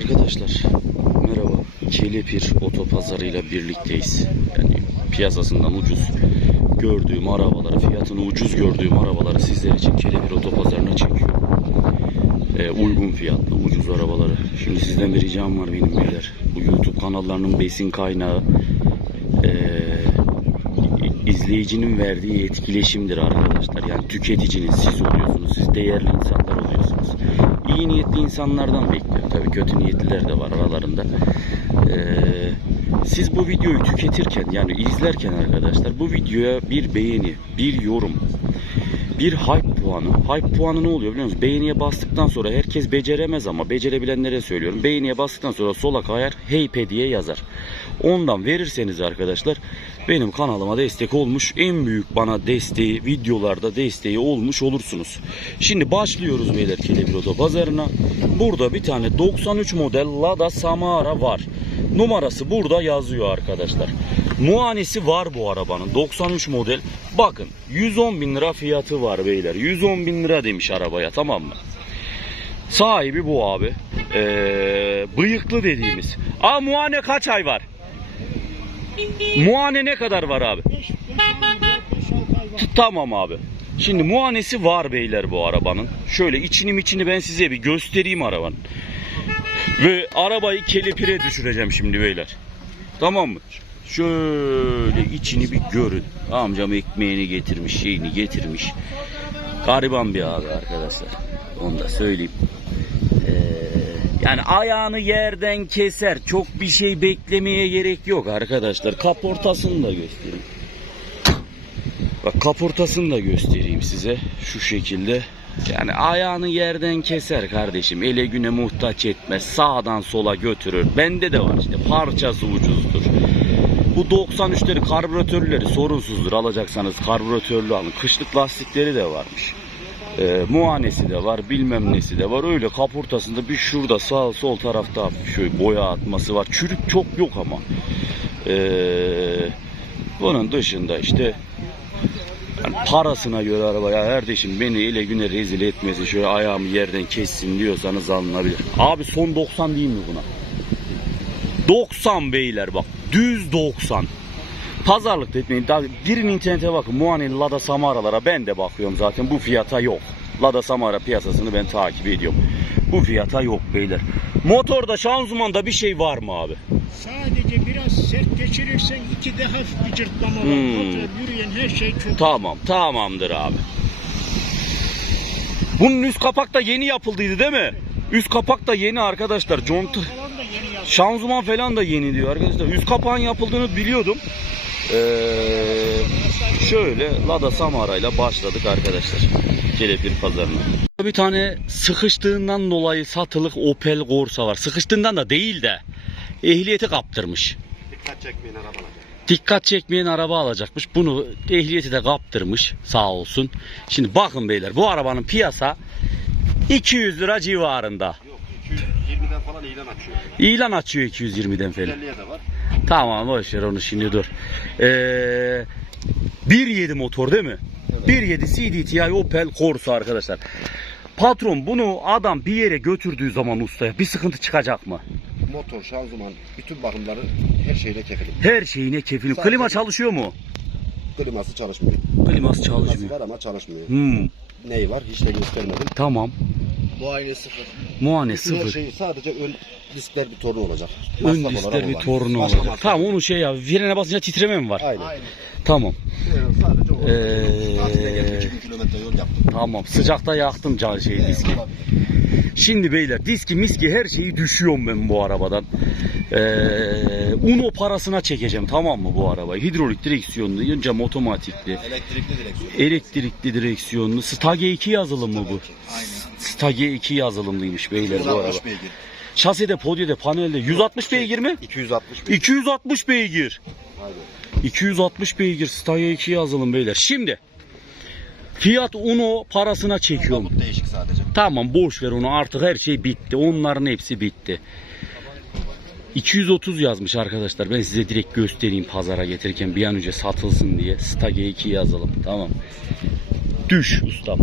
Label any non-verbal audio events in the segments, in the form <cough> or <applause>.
Arkadaşlar merhaba. Kelepir otopazarıyla birlikteyiz. Yani piyasasından ucuz gördüğüm arabaları, fiyatını ucuz gördüğüm arabaları sizler için Kelepir otopazarına çekiyorum. Ee, uygun fiyatlı, ucuz arabaları. Şimdi sizden bir ricam var benim beyler. Bu YouTube kanallarının besin kaynağı ee, izleyicinin verdiği etkileşimdir arkadaşlar. Yani tüketicinin siz oluyorsunuz. Siz değerli insanlar oluyorsunuz. İyi niyetli insanlardan bekliyorum. Tabii kötü niyetliler de var aralarında. Ee, siz bu videoyu tüketirken yani izlerken arkadaşlar bu videoya bir beğeni, bir yorum, bir hype puanı. Hype puanı ne oluyor biliyor musunuz? Beğeniye bastıktan sonra herkes beceremez ama becerebilenlere söylüyorum. Beğeniye bastıktan sonra sola kayar heype diye yazar. Ondan verirseniz arkadaşlar benim kanalıma destek olmuş en büyük bana desteği videolarda desteği olmuş olursunuz. Şimdi başlıyoruz beyler Kelebir Oto Pazarına. Burada bir tane 93 model Lada Samara var. Numarası burada yazıyor arkadaşlar. Muayenesi var bu arabanın. 93 model. Bakın 110 bin lira fiyatı var beyler. 110 bin lira demiş arabaya tamam mı? Sahibi bu abi. Ee, bıyıklı dediğimiz. Aa muayene kaç ay var? Muayene ne kadar var abi? Tamam abi. Şimdi muayenesi var beyler bu arabanın. Şöyle içini içini ben size bir göstereyim arabanın. Ve arabayı kelepire düşüreceğim şimdi beyler. Tamam mı? Şöyle içini bir görün. Amcam ekmeğini getirmiş, şeyini getirmiş. Gariban bir abi arkadaşlar. Onu da söyleyeyim. Ee, yani ayağını yerden keser. Çok bir şey beklemeye gerek yok arkadaşlar. Kaportasını da göstereyim. Bak kaportasını da göstereyim size. Şu şekilde. Yani ayağını yerden keser kardeşim. Ele güne muhtaç etmez. Sağdan sola götürür. Bende de var işte. Parçası ucuzdur. Bu 93'leri karbüratörleri sorunsuzdur. Alacaksanız karbüratörlü alın. Kışlık lastikleri de varmış. Ee, muayenesi de var. Bilmem nesi de var. Öyle kaportasında bir şurada sağ sol tarafta şöyle boya atması var. Çürük çok yok ama. Ee, bunun dışında işte yani parasına göre araba ya kardeşim beni ele güne rezil etmesin şöyle ayağımı yerden kessin diyorsanız alınabilir. Abi son 90 değil mi buna? 90 beyler bak düz 90. Pazarlık etmeyin. Daha girin internete bakın. Muaneli Lada Samara'lara ben de bakıyorum zaten. Bu fiyata yok. Lada Samara piyasasını ben takip ediyorum. Bu fiyata yok beyler. Motorda şanzımanda bir şey var mı abi? Sadece biraz sert geçirirsen iki de hafif bir cırtlama var. Hmm. Yürüyen her şey çok. Tamam, tamamdır abi. Bunun üst kapak da yeni yapıldıydı değil mi? Üst kapak da yeni arkadaşlar. Conta, şanzıman falan da yeni diyor arkadaşlar. Üst kapağın yapıldığını biliyordum. Ee, şöyle Lada Samara ile başladık arkadaşlar. Kelepir pazarına. Bir tane sıkıştığından dolayı satılık Opel Corsa var. Sıkıştığından da değil de ehliyeti kaptırmış. Dikkat çekmeyin arabalar. Dikkat çekmeyen araba alacakmış. Bunu ehliyeti de kaptırmış sağ olsun. Şimdi bakın beyler bu arabanın piyasa 200 lira civarında. Yok 220'den falan ilan açıyor. İlan açıyor 220'den falan. 150'ye de var. Tamam boş ver onu şimdi dur. Ee, 1.7 motor değil mi? 1.7 CDTI Opel Corsa arkadaşlar. Patron bunu adam bir yere götürdüğü zaman ustaya bir sıkıntı çıkacak mı? Motor, şanzıman, bütün bakımları her şeyle kefili. Her şeyine kefili. Sadece- Klima çalışıyor mu? Kliması çalışmıyor. Kliması Kliması çalışmıyor. var ama çalışmıyor. Hmm, Neyi var hiç de göstermedim. tamam. Bu aynı sıfır. Muayene Bütün her sıfır. şey sadece ön diskler bir torunu olacak. Ön olarak diskler bir var. torunu Başka olacak. Tamam yok. onu şey ya frene basınca titreme mi var? Aynen. Tamam. Evet, sadece. Ee, Tatile geldim 2000 kilometre yol yaptım. Tamam. Sıcakta yaktım can şey diski. Şimdi beyler diski miski her şeyi düşüyorum ben bu arabadan. Ee, Uno parasına çekeceğim tamam mı bu arabayı? Hidrolik direksiyonlu, önce otomatikli, Elektrikli direksiyon. elektrikli direksiyonlu. Stage 2 yazılım mı bu? Aynen. Stage 2 yazılımlıymış beyler bu araba. 160 beygir. Şasede, podyede, panelde 160 beygir mi? 260 beygir. 260 beygir. Aynen. 260 beygir Stage 2 yazılım beyler. Şimdi Fiat Uno parasına çekiyorum. Değişik sadece. Tamam boş ver onu artık her şey bitti. Onların hepsi bitti. 230 yazmış arkadaşlar. Ben size direkt göstereyim pazara getirirken bir an önce satılsın diye. Stage 2 yazalım. Tamam. Düş ustam.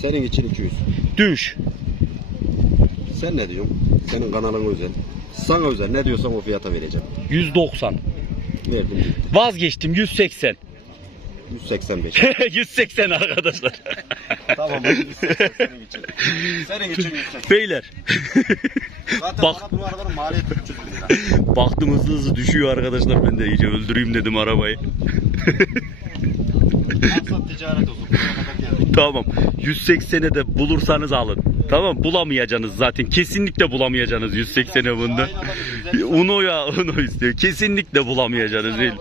Senin için 200. Düş. Sen ne diyorsun? Senin kanalın özel. Sana özel. Ne diyorsan o fiyata vereceğim. 190. Verdim. Vazgeçtim 180. 185. 180 arkadaşlar. tamam hadi 180 senin için. Senin için 180. Beyler. Zaten Bak. bana bu arabanın maliyeti 300 bin lira. Baktım hızlı hızlı düşüyor arkadaşlar. Ben de iyice öldüreyim dedim arabayı. Maksat ticaret olsun. Buraya kadar geldik. Tamam. 180'e de bulursanız alın. Tamam bulamayacaksınız zaten. Kesinlikle bulamayacaksınız 180'e bunda. Aynı adam 150 Uno ya Uno istiyor. Kesinlikle bulamayacaksınız değil.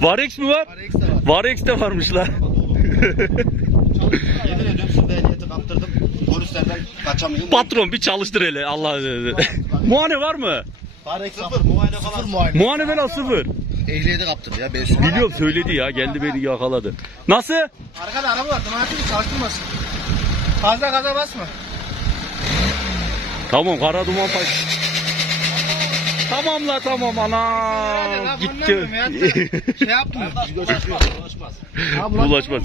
Varex mi var? Varex de varmış lan. Yemin ediyorum şurada ehliyeti kaptırdım. Polislerden kaçamıyorum. Patron bir çalıştır hele Allah Muayene var mı? Farek sıfır. Muayene falan. Sıfır muayene. Muayene falan sıfır. Ehliyeti kaptırdı ya 500. Biliyorum söyledi ya geldi beni yakaladı. Nasıl? Arkada araba var. Domatesi çalıştırmasın. Fazla gaza basma. Tamam kara duman pay. Tamam la tamam ana gitti. <laughs> Şey yapma. Bulaşmaz.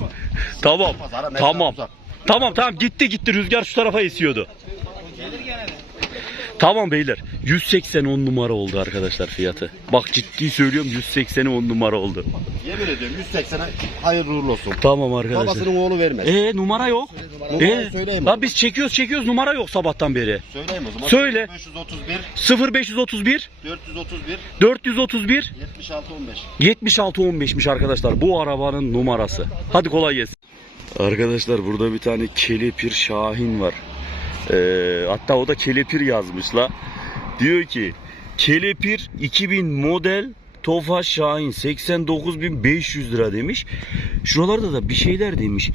Tamam. Mesafe Tamam. uzak. Tamam tamam gitti gitti rüzgar şu tarafa esiyordu. Tamam beyler 180 10 numara oldu arkadaşlar fiyatı. Bak ciddi söylüyorum 180'e 10 numara oldu. Yemin ediyorum 180'e hayırlı uğurlu olsun. Tamam arkadaşlar. Babasının oğlu vermez. Ee numara yok. Numarayı Ee, söyleyeyim. lan biz çekiyoruz çekiyoruz numara yok sabahtan beri. Söyleyeyim o zaman. Söyle. 531 0531 431 431 76 15. 76 15'miş arkadaşlar bu arabanın numarası. Hadi kolay gelsin. Arkadaşlar burada bir tane kelepir Şahin var. Ee, hatta o da kelepir yazmış la. Diyor ki kelepir 2000 model Tofaş Şahin 89.500 lira demiş. Şuralarda da bir şeyler demiş.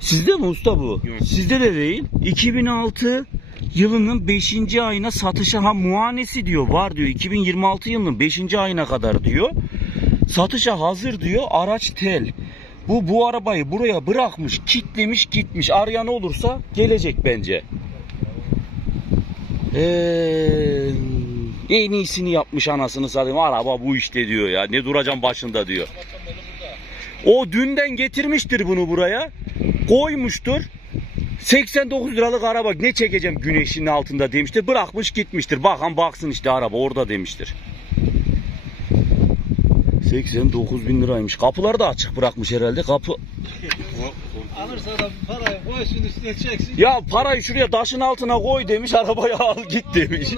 Sizde mi usta bu? Sizde de değil. 2006 yılının 5. ayına satışa ha muanesi diyor var diyor. 2026 yılının 5. ayına kadar diyor. Satışa hazır diyor araç tel. Bu bu arabayı buraya bırakmış, kitlemiş, gitmiş. Arayan olursa gelecek bence. Ee, en iyisini yapmış anasını satayım. Araba bu işte diyor ya. Ne duracağım başında diyor. O dünden getirmiştir bunu buraya. Koymuştur. 89 liralık araba ne çekeceğim güneşin altında demiştir. Bırakmış gitmiştir. Bakan baksın işte araba orada demiştir. 89 bin liraymış. Kapıları da açık bırakmış herhalde. Kapı Alırsa da parayı koysun üstüne çeksin. ya parayı şuraya taşın altına koy demiş. Arabayı al git demiş. <laughs>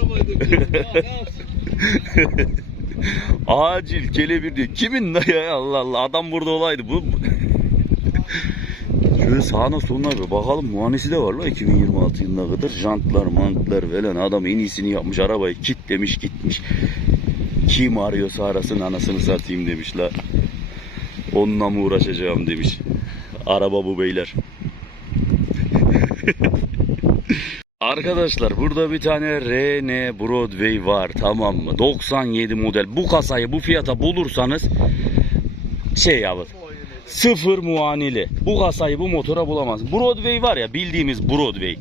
Acil kelebir diyor. Kimin ya Allah Allah adam burada olaydı bu. Şöyle sağına soluna bir bakalım muhanesi de var la 2026 yılına kadar jantlar mantlar falan adam en iyisini yapmış arabayı kitlemiş gitmiş. Kim arıyorsa arasın anasını satayım demiş la. Onunla mı uğraşacağım demiş. Araba bu beyler. Arkadaşlar burada bir tane RN Broadway var tamam mı? 97 model. Bu kasayı bu fiyata bulursanız şey alın. Sıfır muanili. Bu kasayı bu motora bulamazsın. Broadway var ya bildiğimiz Broadway.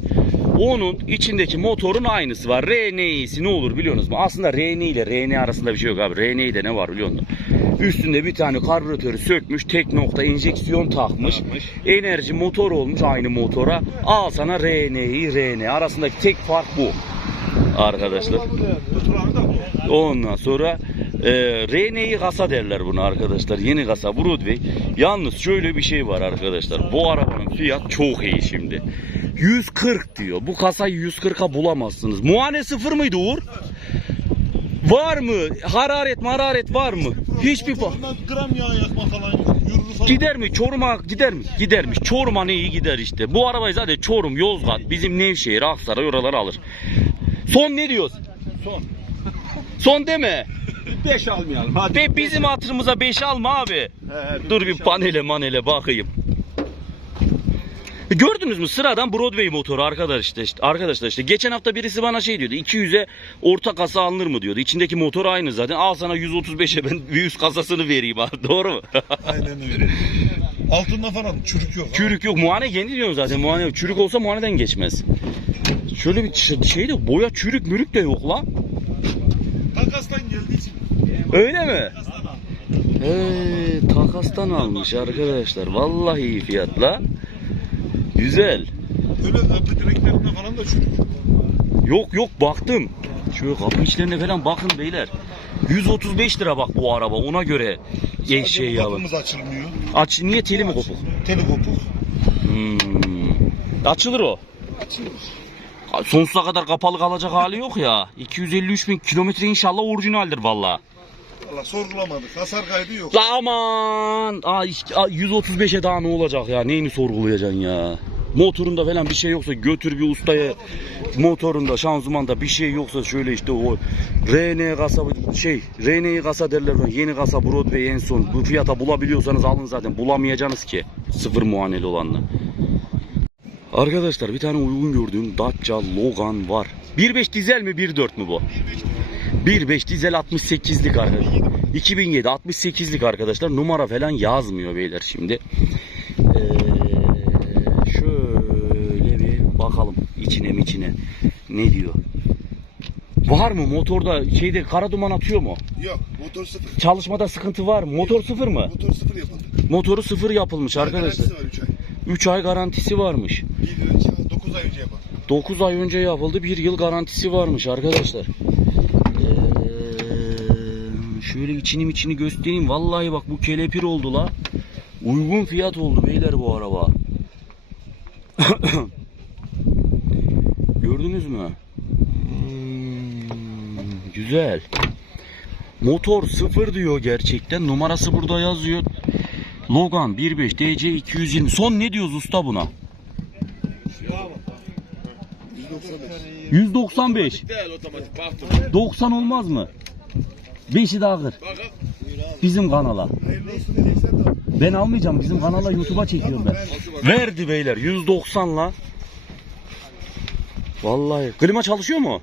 Onun içindeki motorun aynısı var. RN'si ne olur biliyorsunuz mu? Aslında RN ile RN arasında bir şey yok abi. RN'de ne var biliyor musun? Üstünde bir tane karbüratörü sökmüş. Tek nokta enjeksiyon takmış. Enerji motor olmuş aynı motora. Al sana RN'yi RN. Arasındaki tek fark bu. Arkadaşlar. Ondan sonra e, RN'yi kasa derler buna arkadaşlar. Yeni kasa Broadway. Yalnız şöyle bir şey var arkadaşlar. Bu arabanın fiyat çok iyi şimdi. 140 diyor. Bu kasayı 140'a bulamazsınız. Muayene sıfır mıydı Uğur? Var mı? Hararet hararet var mı? Hiçbir fa- gram yağ yakma falan yürür falan. Gider mi? Çorum'a gider mi? Gidermiş. Çorum'a iyi gider işte. Bu arabayı zaten Çorum, Yozgat, bizim Nevşehir, Aksaray oraları alır. Son ne diyorsun? Son. Son deme. <laughs> 5 almayalım. Hadi. Be bizim hatırımıza 5 alma abi. He, Dur bir beş panele manele bakayım. Gördünüz mü sıradan Broadway motoru arkadaşlar işte, işte arkadaşlar işte geçen hafta birisi bana şey diyordu 200'e orta kasa alınır mı diyordu. İçindeki motor aynı zaten. Al sana 135'e ben 100 kasasını vereyim abi. <laughs> Doğru mu? Aynen öyle. Altında falan çürük yok. Çürük yok. Muayene yeni diyorsun zaten. Muayene çürük olsa muayeneden geçmez. Şöyle bir şey şey de boya çürük mürük de yok la. Takastan geldiği için. Öyle mi? Ee, takastan almış arkadaşlar. Vallahi iyi fiyatla. Güzel. Öyle kapı direklerinde falan da çürük. Yok yok baktım. Şöyle kapı içlerine falan bakın beyler. 135 lira bak bu araba ona göre şey, şey alın. Kapımız açılmıyor. Aç niye teli mi kopuk? Teli kopuk. Hmm. Açılır o. Açılır. Sonsuza kadar kapalı kalacak hali yok ya. 253 bin kilometre inşallah orijinaldir valla. Valla sorgulamadık. Hasar kaydı yok. Aman! Aa, işte, aa, 135'e daha ne olacak ya? Neyini sorgulayacaksın ya? Motorunda falan bir şey yoksa götür bir ustaya. Motorunda, şanzımanda bir şey yoksa şöyle işte o RN kasa şey, RN'yi kasa derler. lan. Yeni kasa Broadway en son. Bu fiyata bulabiliyorsanız alın zaten. Bulamayacaksınız ki. Sıfır muayeneli olanla. Arkadaşlar bir tane uygun gördüğüm Dacia Logan var. 1.5 dizel mi 1.4 mü bu? 1.5 dizel 68'lik arkadaşlar. 2007 68'lik arkadaşlar. Numara falan yazmıyor beyler şimdi. Ee, şöyle bir bakalım içine mi içine. Ne diyor? Var mı motorda şeyde kara duman atıyor mu? Yok. Motor sıfır. Çalışmada sıkıntı var mı? Motor sıfır mı? Motor sıfır yapıldı. Motoru sıfır yapılmış arkadaşlar. Garantisi var 3 ay. 3 ay garantisi varmış. 1 yıl önce, 9 ay önce yapıldı. 9 ay önce yapıldı. 1 yıl garantisi varmış arkadaşlar. Şöyle içini içini göstereyim. Vallahi bak bu kelepir oldu la. Uygun fiyat oldu beyler bu araba. <coughs> Gördünüz mü? Hmm, güzel. Motor sıfır diyor gerçekten. Numarası burada yazıyor. Logan 1.5 DC 220. Son ne diyoruz usta buna? 195. 90 olmaz mı? 5'i daha kır. Bizim kanala. Ben almayacağım. Bizim kanala YouTube'a çekiyorum ben. Verdi beyler 190 la. Vallahi. Klima çalışıyor mu?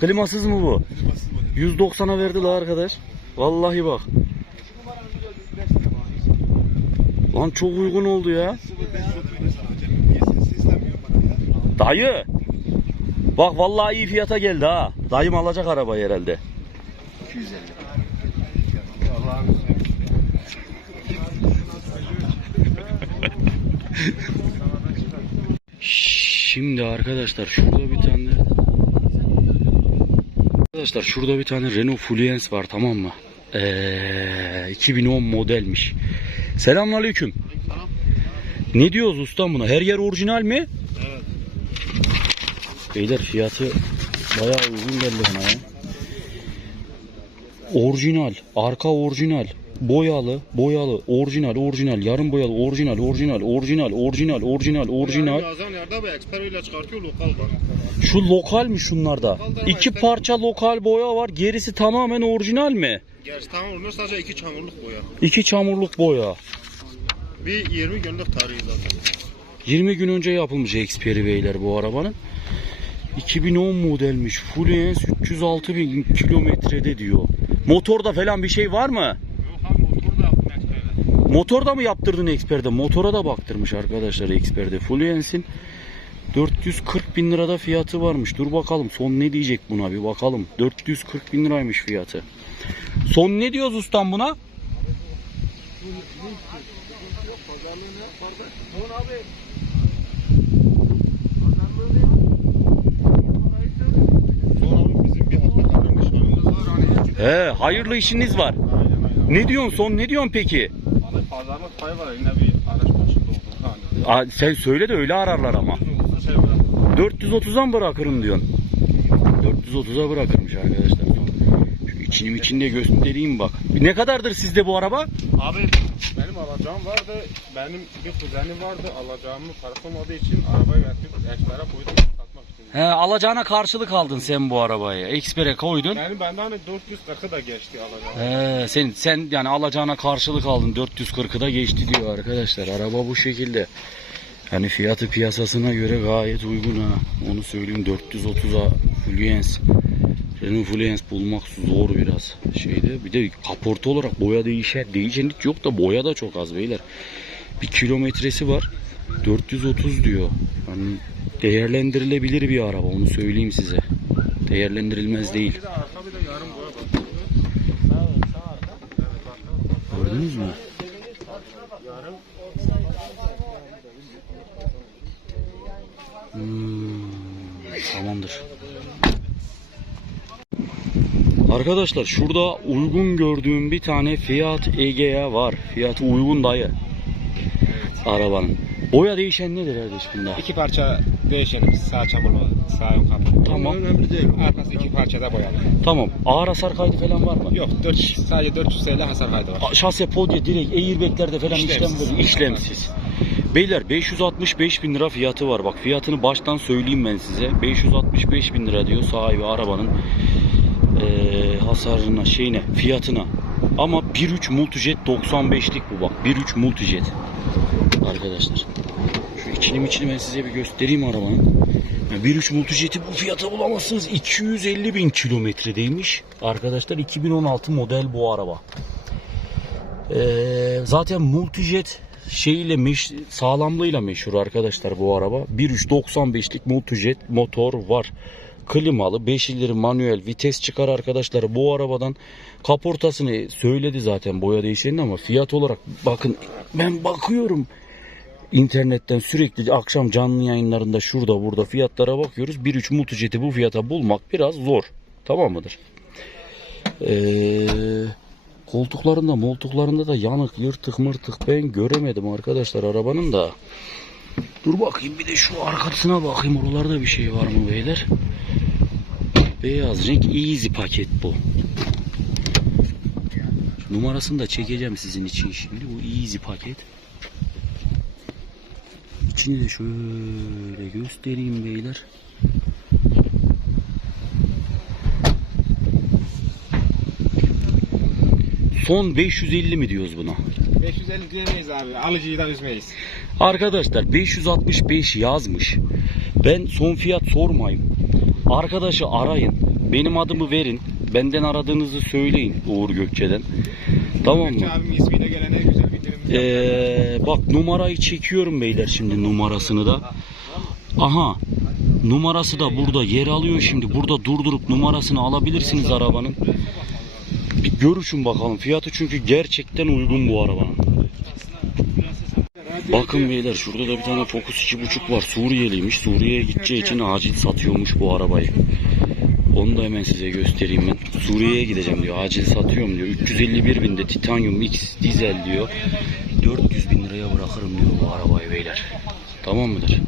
Klimasız. Mı bu? Klimasız model. 190'a verdi la arkadaş. Vallahi bak. Lan çok uygun oldu ya? Dayı. Bak vallahi iyi fiyata geldi ha. Dayım alacak arabayı herhalde. 250. Şimdi arkadaşlar şurada bir tane Arkadaşlar şurada bir tane Renault Fluence var tamam mı? Ee, 2010 modelmiş. Selamünaleyküm. Ne diyoruz ustam buna? Her yer orijinal mi? Evet. Beyler fiyatı bayağı uygun geldi bana ya. Orijinal, arka orijinal, boyalı, boyalı, orijinal, orijinal, yarım boyalı, orijinal, orijinal, orijinal, orijinal, orijinal, orijinal. Yazan yerde bu eksper öyle çıkartıyor lokal var. Şu lokal mi şunlarda? İki parça lokal boya var. Gerisi tamamen orijinal mi? Gerçi tamam olmuyor sadece iki çamurluk boya. İki çamurluk boya. Bir 20 günlük tarihi zaten. 20 gün önce yapılmış eksperi beyler bu arabanın. 2010 modelmiş. Fluence 306 bin kilometrede diyor. Motorda falan bir şey var mı? Yok abi motor da yaptım eksperde. Motorda mı yaptırdın eksperde? Motora da baktırmış arkadaşlar eksperde. Fluence'in 440 bin lirada fiyatı varmış. Dur bakalım son ne diyecek buna bir bakalım. 440 bin liraymış fiyatı. Son ne diyoruz ustam buna? Sonra abi bizim bir atmakarlı nişanımız var. Hani He hayırlı işiniz var. Ne diyorsun son ne diyorsun peki? Hani pazarlık payı var yine bir araç başında oldu. Hani. Aa, sen söyle de öyle ararlar ama. Uzun şey bırak. 430'a mı bırakırım diyorsun? 430'a bırakırmış arkadaşlar. Şu içini içinde göstereyim bak. Ne kadardır sizde bu araba? Abi benim alacağım vardı. Benim bir kuzenim vardı. Alacağımı parası olmadığı için arabayı verdim. Ekspere koydum. He alacağına karşılık aldın sen bu arabayı. Ekspere koydun. Benim benden hani 440'ı da geçti alacağım. He, sen sen yani alacağına karşılık aldın 440'ı da geçti diyor arkadaşlar. Araba bu şekilde. Yani fiyatı piyasasına göre gayet uygun ha. Onu söyleyeyim 430'a Fluence. Renault Fluence bulmak zor biraz şeyde. Bir de kaporta olarak boya değişen değişen hiç yok da boya da çok az beyler. Bir kilometresi var. 430 diyor. Yani değerlendirilebilir bir araba onu söyleyeyim size. Değerlendirilmez değil. Gördünüz mü? Hmm, tamamdır. Arkadaşlar şurada uygun gördüğüm bir tane Fiat Egea var. Fiyatı uygun dayı. Arabanın. Boya değişen nedir kardeş bunda? İki parça değişenimiz sağ çamurlu, sağ ön kapı. Tamam. Önemli değil. Arkası iki parçada boyalı. Tamam. Ağır hasar kaydı falan var mı? Yok 4 sadece 400 TL hasar kaydı var. A- Şase, podya, direkt airbaglerde falan işlem İşlemsiz. böyle işlemsiz. Beyler 565 bin lira fiyatı var. Bak fiyatını baştan söyleyeyim ben size. 565 bin lira diyor sahibi arabanın eee hasarına şeyine fiyatına. Ama 1.3 Multijet 95'lik bu bak. 1.3 Multijet. Arkadaşlar. Şu içini içini ben size bir göstereyim arabanın. Yani 1.3 Multijet'i bu fiyata bulamazsınız. 250 bin kilometredeymiş. Arkadaşlar 2016 model bu araba. Ee, zaten Multijet şeyiyle meş, sağlamlığıyla meşhur arkadaşlar bu araba. 1.395'lik Multijet motor var. Klimalı 5 ileri manuel vites çıkar arkadaşlar. Bu arabadan kaportasını söyledi zaten boya değişeni ama fiyat olarak bakın ben bakıyorum internetten sürekli akşam canlı yayınlarında şurada burada fiyatlara bakıyoruz. 1.3 Multijet'i bu fiyata bulmak biraz zor. Tamam mıdır? Eee Koltuklarında moltuklarında da yanık yırtık mırtık ben göremedim arkadaşlar arabanın da. Dur bakayım bir de şu arkasına bakayım oralarda bir şey var mı beyler? Beyaz renk easy paket bu. Numarasını da çekeceğim sizin için şimdi. Bu easy paket. İçini de şöyle göstereyim beyler. Son 550 mi diyoruz buna? 550 diyemeyiz abi. Alıcıyı da üzmeyiz. Arkadaşlar 565 yazmış. Ben son fiyat sormayayım. Arkadaşı arayın. Benim adımı verin. Benden aradığınızı söyleyin Uğur Gökçe'den. Tamam mı? Abim ismiyle gelen en güzel. Ee, bak numarayı çekiyorum beyler şimdi numarasını da. Aha. Numarası da burada yer alıyor şimdi. Burada durdurup numarasını alabilirsiniz arabanın. Bir görüşün bakalım. Fiyatı çünkü gerçekten uygun bu arabanın. Bakın beyler şurada da bir tane Focus 2.5 var. Suriyeliymiş. Suriye'ye gideceği için acil satıyormuş bu arabayı. Onu da hemen size göstereyim ben. Suriye'ye gideceğim diyor. Acil satıyorum diyor. 351 binde titanyum X dizel diyor. 400 bin liraya bırakırım diyor bu arabayı beyler. Tamam mıdır?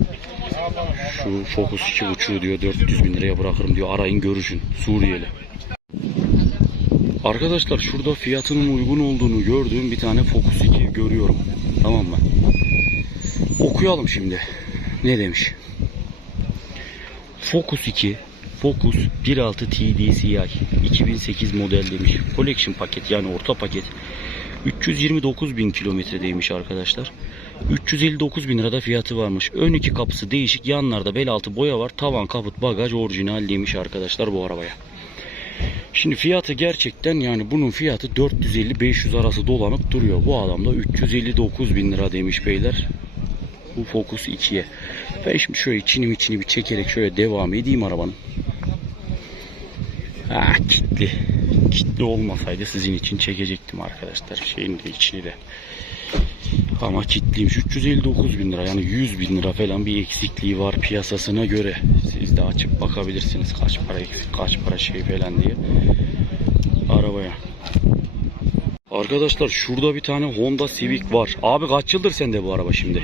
Şu Focus 2.5 diyor 400 bin liraya bırakırım diyor. Arayın görüşün. Suriyeli. Arkadaşlar şurada fiyatının uygun olduğunu gördüğüm bir tane Focus 2 görüyorum. Tamam mı? Okuyalım şimdi. Ne demiş? Focus 2 Focus 1.6 TDCi 2008 model demiş. Collection paket yani orta paket. 329 bin kilometredeymiş arkadaşlar. 359 bin lirada fiyatı varmış. Ön iki kapısı değişik. Yanlarda bel altı boya var. Tavan kaput bagaj orijinal demiş arkadaşlar bu arabaya. Şimdi fiyatı gerçekten yani bunun fiyatı 450-500 arası dolanıp duruyor. Bu adam da 359 bin lira demiş beyler. Bu Focus 2'ye. Ben şimdi şöyle içini içini bir çekerek şöyle devam edeyim arabanın. Ha kitli. Kitli olmasaydı sizin için çekecektim arkadaşlar. Şeyin de içini de. Ama kitliymiş. 359 bin lira yani 100 bin lira falan bir eksikliği var piyasasına göre. Siz de açıp bakabilirsiniz kaç para eksik kaç para şey falan diye. Arabaya. Arkadaşlar şurada bir tane Honda Civic var. Abi kaç yıldır sende bu araba şimdi?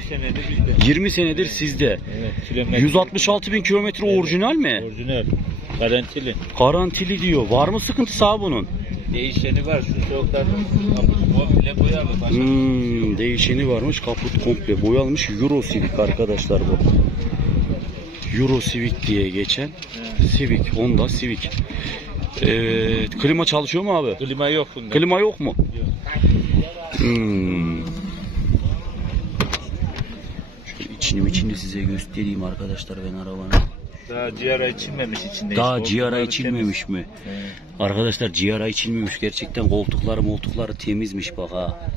20 senedir sizde. Evet, kilometre 166 bin kilometre orijinal mi? orijinal. Garantili. Garantili diyor. Var mı sıkıntısı abi bunun? Değişeni var şu soğuklarda. Komple boyalı. Başka Hmm, değişeni varmış. Kaput komple boyalmış. Euro Civic arkadaşlar bu. Euro Civic diye geçen Civic, Honda Civic. Ee, klima çalışıyor mu abi? klima yok bunda. Klima yok mu? Hmm. Şöyle içini içini size göstereyim arkadaşlar ben arabanın. Daha ciğara içilmemiş içinde. Daha işte. ciğara içilmemiş mi? temiz. Evet. Arkadaşlar ciğara içilmemiş. Gerçekten koltukları moltukları temizmiş bak ha.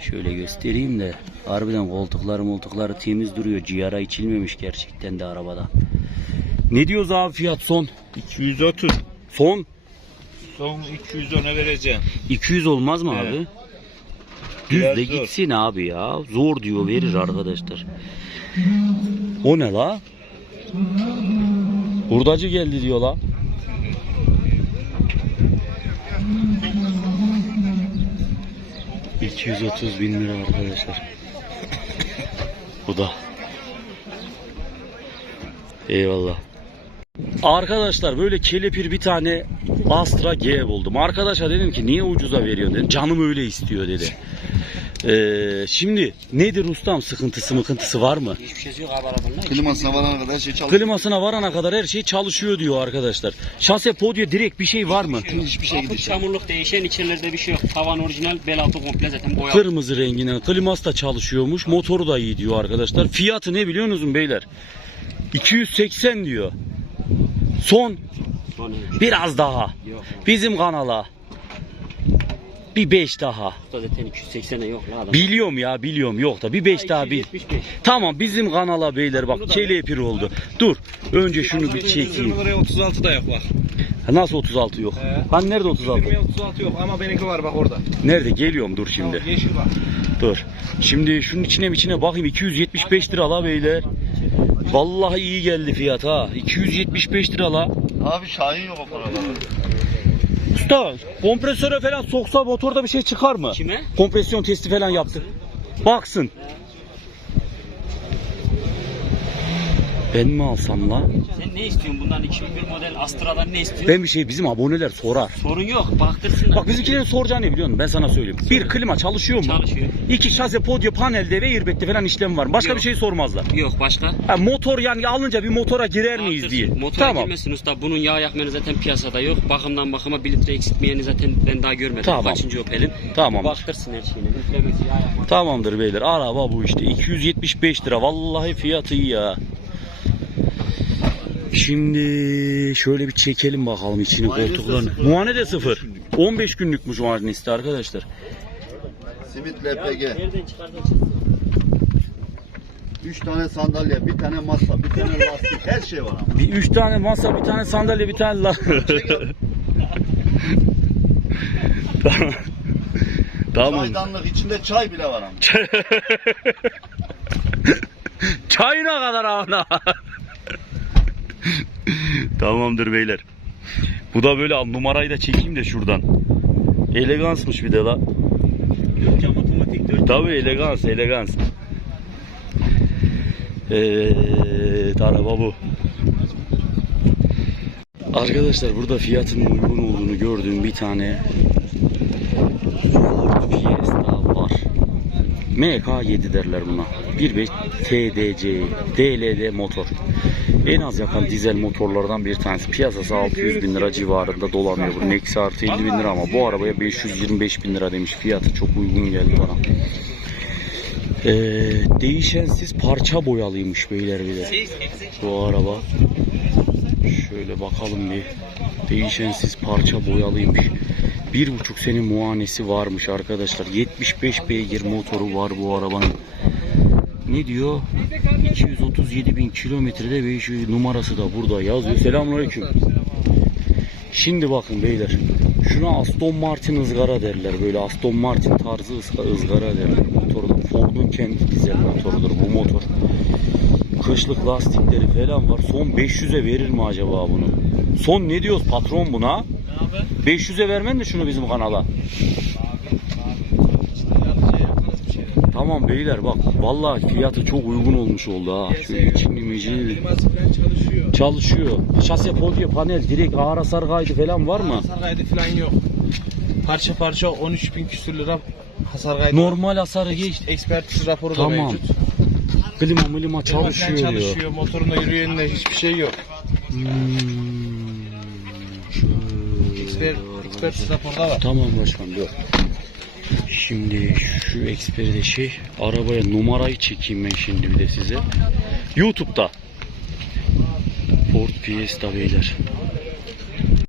Şöyle göstereyim de. Harbiden koltukları moltukları temiz duruyor. Ciğara içilmemiş gerçekten de arabada. Ne diyoruz abi fiyat son? 230. Son Son 210'a vereceğim. 200 olmaz mı Evet. abi? Düz Biraz de zor. gitsin abi ya. Zor diyor verir arkadaşlar. O ne la? Hurdacı geldi diyor la. ...230 bin lira arkadaşlar. Bu da. Eyvallah. Arkadaşlar böyle kelepir bir tane Astra G buldum. Arkadaşa dedim ki niye ucuza veriyorsun dedim. Canım öyle istiyor dedi. Ee, şimdi nedir ustam sıkıntısı mıkıntısı var mı? Klimasına varana kadar her şey çalışıyor. Klimasına varana kadar her şey çalışıyor diyor arkadaşlar. Şase podyo direkt bir şey var mı? Hiçbir şey Kaput gidecek. çamurluk değişen içerilerde bir şey yok. Tavan orijinal, bel altı komple zaten boyalı. Kırmızı rengine kliması da çalışıyormuş. Motoru da iyi diyor arkadaşlar. Fiyatı ne biliyor musunuz beyler? 280 diyor. Son biraz daha. yok. Bizim kanala. Bir 5 daha. Usta zaten 280'e yok la adam. Biliyorum ya biliyorum yok da bir 5 daha bir. 275. Tamam bizim kanala beyler bak kelepir oldu. Dur önce şunu bir çekeyim. Numaraya 36 da yok bak. Ha, Nasıl 36 yok? Hani nerede 36? 36 yok ama benimki var bak orada. Nerede geliyorum dur şimdi. Yeşil var. Dur. Şimdi şunun içine içine bakayım 275 lira la beyler. Vallahi iyi geldi fiyat ha. 275 lira la. Abi Şahin yok o paralarda. Usta kompresöre falan soksa motorda bir şey çıkar mı? Kime? Kompresyon testi falan yaptı. Baksın. Ben mi alsam la? Sen ne istiyorsun bundan 2001 model Astra'dan ne istiyorsun? Ben bir şey bizim aboneler sorar. Sorun yok baktırsınlar. Bak bizimkilerin soracağı ne biliyor musun? Ben sana söyleyeyim. Bir klima çalışıyor mu? Çalışıyor. İki şase podyo panelde ve airbag'te falan işlem var mı? Başka Yok. bir şey sormazlar. Yok başka. Ha, motor yani alınca bir motora girer miyiz Baktırsın. diye. Motora tamam. girmesin usta. Bunun yağ yakmanı zaten piyasada yok. Bakımdan bakıma 1 litre eksiltmeyeni zaten ben daha görmedim. Tamam. Kaçıncı Opel'im. Tamam. Baktırsın her şeyine. Üflemesi, yağ yakması. Tamamdır beyler. Araba bu işte. 275 lira. Vallahi fiyatı iyi ya. Şimdi şöyle bir çekelim bakalım içini koltuklarını. Muayene de sıfır. 15 günlükmüş muayenesi arkadaşlar. Simit LPG. Nereden çıkartacaksın? 3 tane sandalye, bir tane masa, bir tane lastik, her şey var ama. Bir üç tane masa, bir tane sandalye, bir tane la. <laughs> tamam. Tamam. Çaydanlık içinde çay bile var ama. <laughs> Çayına kadar ana. Tamamdır beyler. Bu da böyle al, numarayı da çekeyim de şuradan. Elegansmış bir de la. Cam otomatik dört. Tabii elegans, elegans. Evet, araba bu. Arkadaşlar burada fiyatının uygun olduğunu gördüğüm bir tane Ford Fiesta var. MK7 derler buna. 1.5 TDC DLD motor. En az yakan dizel motorlardan bir tanesi. Piyasası 600 bin lira civarında dolanıyor. Bunun eksi artı 50 bin lira ama bu arabaya 525 bin lira demiş. Fiyatı çok uygun geldi bana. Ee, değişensiz parça boyalıymış beyler bir. Bu araba. Şöyle bakalım bir. Değişensiz parça boyalıymış. Bir buçuk sene muayenesi varmış arkadaşlar. 75 beygir motoru var bu arabanın. Ne diyor? 237 bin kilometrede ve şu numarası da burada yazıyor. Selamünaleyküm. Şimdi bakın beyler. Şuna Aston Martin ızgara derler. Böyle Aston Martin tarzı ızga- ızgara derler. Motorda Ford'un kendi dizel motorudur bu motor. Kışlık lastikleri falan var. Son 500'e verir mi acaba bunu? Son ne diyoruz patron buna? 500'e vermen de şunu bizim kanala. Tamam beyler bak vallahi fiyatı çok uygun olmuş oldu ha. Şu Kliması falan çalışıyor. Şase podyo panel direkt ağır hasar kaydı falan var mı? Hasar kaydı falan yok. Parça parça 13 bin küsür lira hasar kaydı. Normal hasarı geç. Ekspertiz raporu da Tamam. mevcut. Klima milima çalışıyor diyor. çalışıyor. Motorunda yürüyeninde hiçbir şey yok. Hmm, şöyle ekspertiz raporu da var. Tamam başkan dur. Şimdi şu eksperde şey arabaya numarayı çekeyim ben şimdi bir de size. YouTube'da. Ford Fiesta beyler.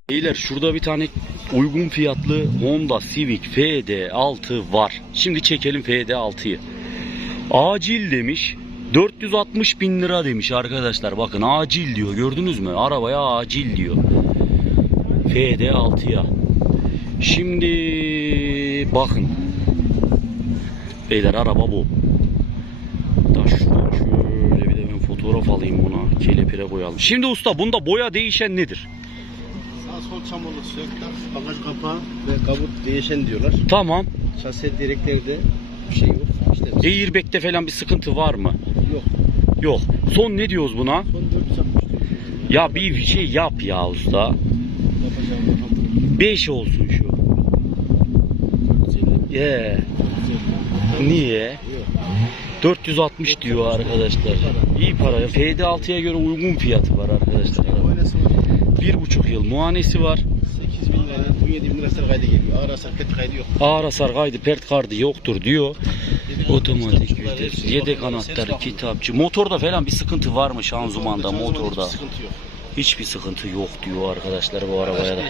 Beyler şurada bir tane uygun fiyatlı Honda Civic FD6 var. Şimdi çekelim FD6'yı. Acil demiş. 460 bin lira demiş arkadaşlar. Bakın acil diyor. Gördünüz mü? Arabaya acil diyor. FD6'ya. Şimdi bakın. Beyler araba bu. Da şuradan şöyle bir de ben fotoğraf alayım buna. Kelepire boyalım. Şimdi usta bunda boya değişen nedir? sol çamurluk sökler, bagaj kapağı ve kabut değişen diyorlar. Tamam. Şase direklerde bir şey yok. İşte Airbag'de falan bir sıkıntı var mı? yok. Yok. Son ne diyoruz buna? Son 460 diyor. Ya bir şey yap ya usta. Yapacağım bakalım. 5 olsun şu. Ye. Niye? 460 diyor arkadaşlar. İyi para. FD6'ya göre uygun fiyatı var arkadaşlar. Bir buçuk yıl muayenesi var. 8 bin lira, 17 bin lira hasar geliyor. Ağır hasar pet kaydı yok. Ağır hasar kaydı, pert kardı yoktur diyor. Otomatik vites, yedek anahtarı, kitapçı. Motorda falan bir sıkıntı var mı şanzımanda, motorda? Hiçbir sıkıntı yok. Hiçbir sıkıntı yok diyor arkadaşlar bu arabaya da.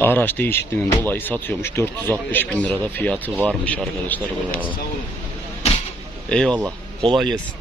Araç değişikliğinden dolayı satıyormuş. 460 bin lirada fiyatı varmış arkadaşlar olun. Eyvallah. Kolay gelsin.